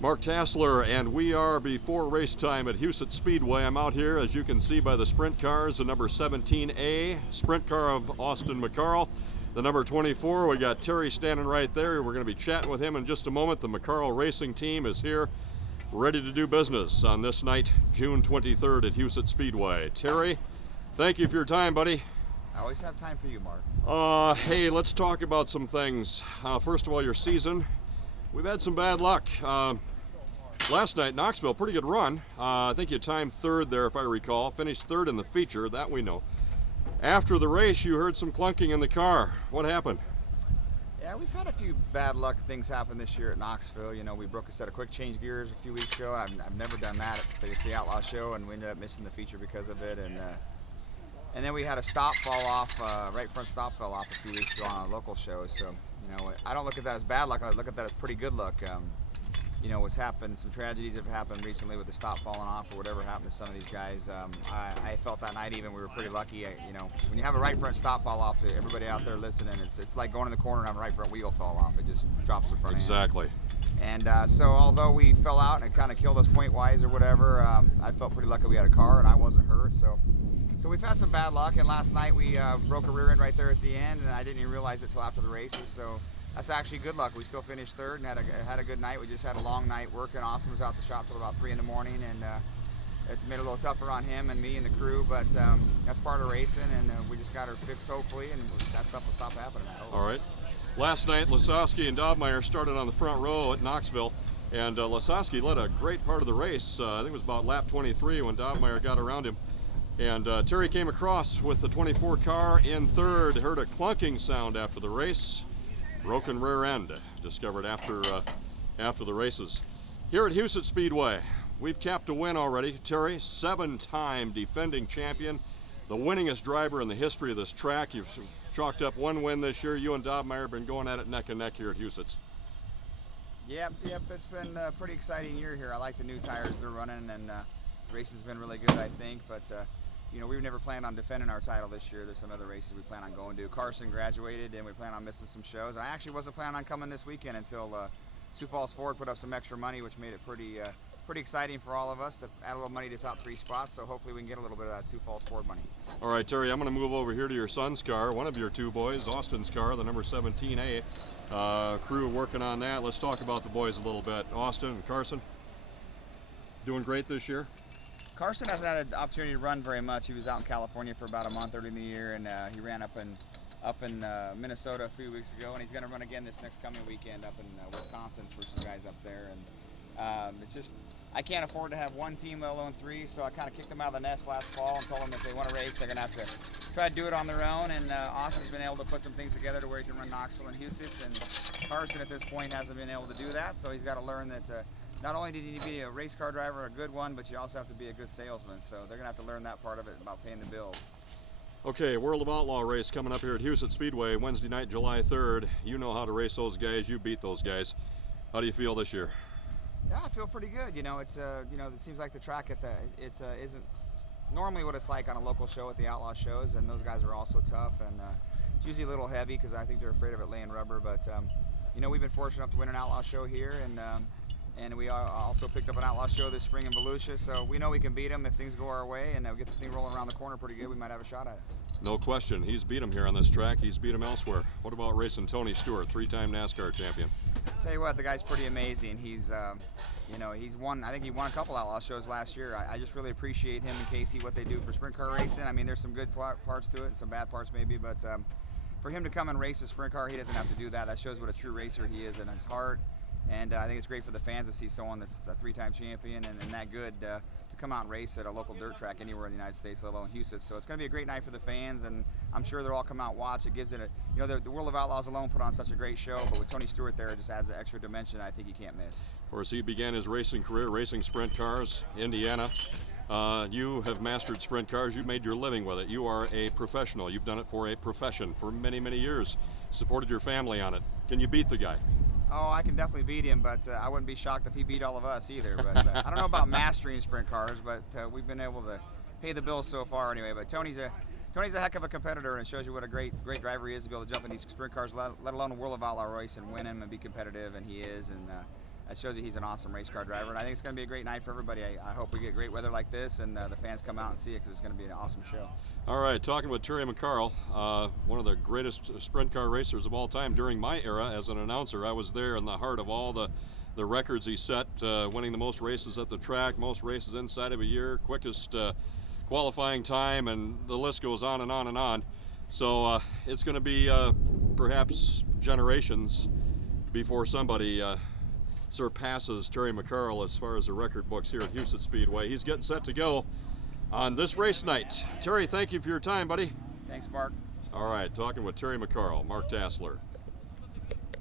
Mark Tassler, and we are before race time at Huset Speedway. I'm out here, as you can see by the sprint cars, the number 17A sprint car of Austin McCarl. The number 24, we got Terry standing right there. We're going to be chatting with him in just a moment. The McCarl racing team is here, ready to do business on this night, June 23rd at Huset Speedway. Terry, thank you for your time, buddy. I always have time for you, Mark. Hey, let's talk about some things. First of all, your season. We've had some bad luck. Last night, Knoxville, pretty good run. I think you timed third there, if I recall. Finished third in the feature, that we know. After the race, you heard some clunking in the car. What happened? Yeah, we've had a few bad luck things happen this year at Knoxville. You know, we broke a set of quick change gears a few weeks ago. I've never done that at the Outlaw Show, and we ended up missing the feature because of it. And then we had a stop fall off, right front stop fell off a few weeks ago on a local show. So, you know, I don't look at that as bad luck. I look at that as pretty good luck. You know, what's happened, some tragedies have happened recently with the stop falling off or whatever happened to some of these guys. I felt that night even we were pretty lucky. You know, when you have a right front stop fall off, everybody out there listening, it's like going in the corner and having a right front wheel fall off. It just drops the front end. Exactly. And so although we fell out and it kind of killed us point-wise or whatever, I felt pretty lucky we had a car and I wasn't hurt. So we've had some bad luck, and last night we broke a rear end right there at the end, and I didn't even realize it till after the races. So that's actually good luck. We still finished third and had a good night. We just had a long night working. Austin was out the shop till about 3 in the morning, and it's made it a little tougher on him and me and the crew, but that's part of racing, and we just got her fixed hopefully, and that stuff will stop happening. All right. Last night, Lasowski and Dobmeyer started on the front row at Knoxville, and Lasowski led a great part of the race. I think it was about lap 23 when Dobmeyer got around him. And Terry came across with the 24 car in third, heard a clunking sound after the race. Broken rear end, discovered after the races. Here at Huset Speedway, we've capped a win already. Terry, 7-time defending champion, the winningest driver in the history of this track. You've chalked up one win this year. You and Dobmeyer have been going at it neck and neck here at Huset's. Yep, it's been a pretty exciting year here. I like the new tires they're running, and the race has been really good, I think, but you know, we've never planned on defending our title this year. There's some other races we plan on going to. Carson graduated, and we plan on missing some shows. I actually wasn't planning on coming this weekend until Sioux Falls Ford put up some extra money, which made it pretty exciting for all of us to add a little money to top 3 spots. So hopefully we can get a little bit of that Sioux Falls Ford money. All right, Terry, I'm going to move over here to your son's car, one of your two boys, Austin's car, the number 17A. Crew working on that. Let's talk about the boys a little bit. Austin and Carson, doing great this year? Carson hasn't had an opportunity to run very much. He was out in California for about a month early in the year, and he ran up in Minnesota a few weeks ago, and he's going to run again this next coming weekend up in Wisconsin for some guys up there. And it's just, I can't afford to have one team, let alone 3, so I kind of kicked them out of the nest last fall and told them if they want to race, they're going to have to try to do it on their own. And Austin's been able to put some things together to where he can run Knoxville and Huset, and Carson at this point hasn't been able to do that, so he's got to learn that not only did you be a race car driver, a good one, but you also have to be a good salesman. So they're going to have to learn that part of it about paying the bills. Okay, World of Outlaw race coming up here at Huset Speedway Wednesday night, July 3rd. You know how to race those guys. You beat those guys. How do you feel this year? Yeah, I feel pretty good. You know, it's you know, it seems like the track at isn't normally what it's like on a local show at the Outlaw shows, and those guys are also tough, and it's usually a little heavy because I think they're afraid of it laying rubber. But you know, we've been fortunate enough to win an Outlaw show here, and we also picked up an Outlaw show this spring in Volusia, so we know we can beat them if things go our way, and we get the thing rolling around the corner pretty good. We might have a shot at it. No question. He's beat him here on this track. He's beat him elsewhere. What about racing Tony Stewart, 3-time NASCAR champion? Tell you what, the guy's pretty amazing. He's, you know, he's won. I think he won a couple Outlaw shows last year. I just really appreciate him and Casey, what they do for sprint car racing. I mean, there's some good parts to it and some bad parts maybe, but for him to come and race a sprint car, he doesn't have to do that. That shows what a true racer he is in his heart. And I think it's great for the fans to see someone that's a 3-time champion and that good to come out and race at a local dirt track anywhere in the United States, let alone Huset. So it's going to be a great night for the fans, and I'm sure they'll all come out and watch. It gives it a, you know, the World of Outlaws alone put on such a great show, but with Tony Stewart there, it just adds an extra dimension I think you can't miss. Of course, he began his racing career racing sprint cars, Indiana. You have mastered sprint cars. You've made your living with it. You are a professional. You've done it for a profession for many, many years. Supported your family on it. Can you beat the guy? Oh, I can definitely beat him, but I wouldn't be shocked if he beat all of us either. But I don't know about mastering sprint cars, but we've been able to pay the bills so far anyway. But Tony's a heck of a competitor, and it shows you what a great driver he is to be able to jump in these sprint cars, let alone a World of Outlaw race and win him and be competitive, and he is. And that shows you he's an awesome race car driver. And I think it's going to be a great night for everybody. I hope we get great weather like this, and the fans come out and see it, because it's going to be an awesome show. All right, talking with Terry McCarl, one of the greatest sprint car racers of all time during my era as an announcer. I was there in the heart of all the records he set, winning the most races at the track, most races inside of a year, quickest qualifying time, and the list goes on and on and on. So it's going to be perhaps generations before somebody surpasses Terry McCarl as far as the record books here at Houston Speedway. He's getting set to go on this race night. Terry, thank you for your time, buddy. Thanks, Mark. All right, talking with Terry McCarl, Mark Tassler.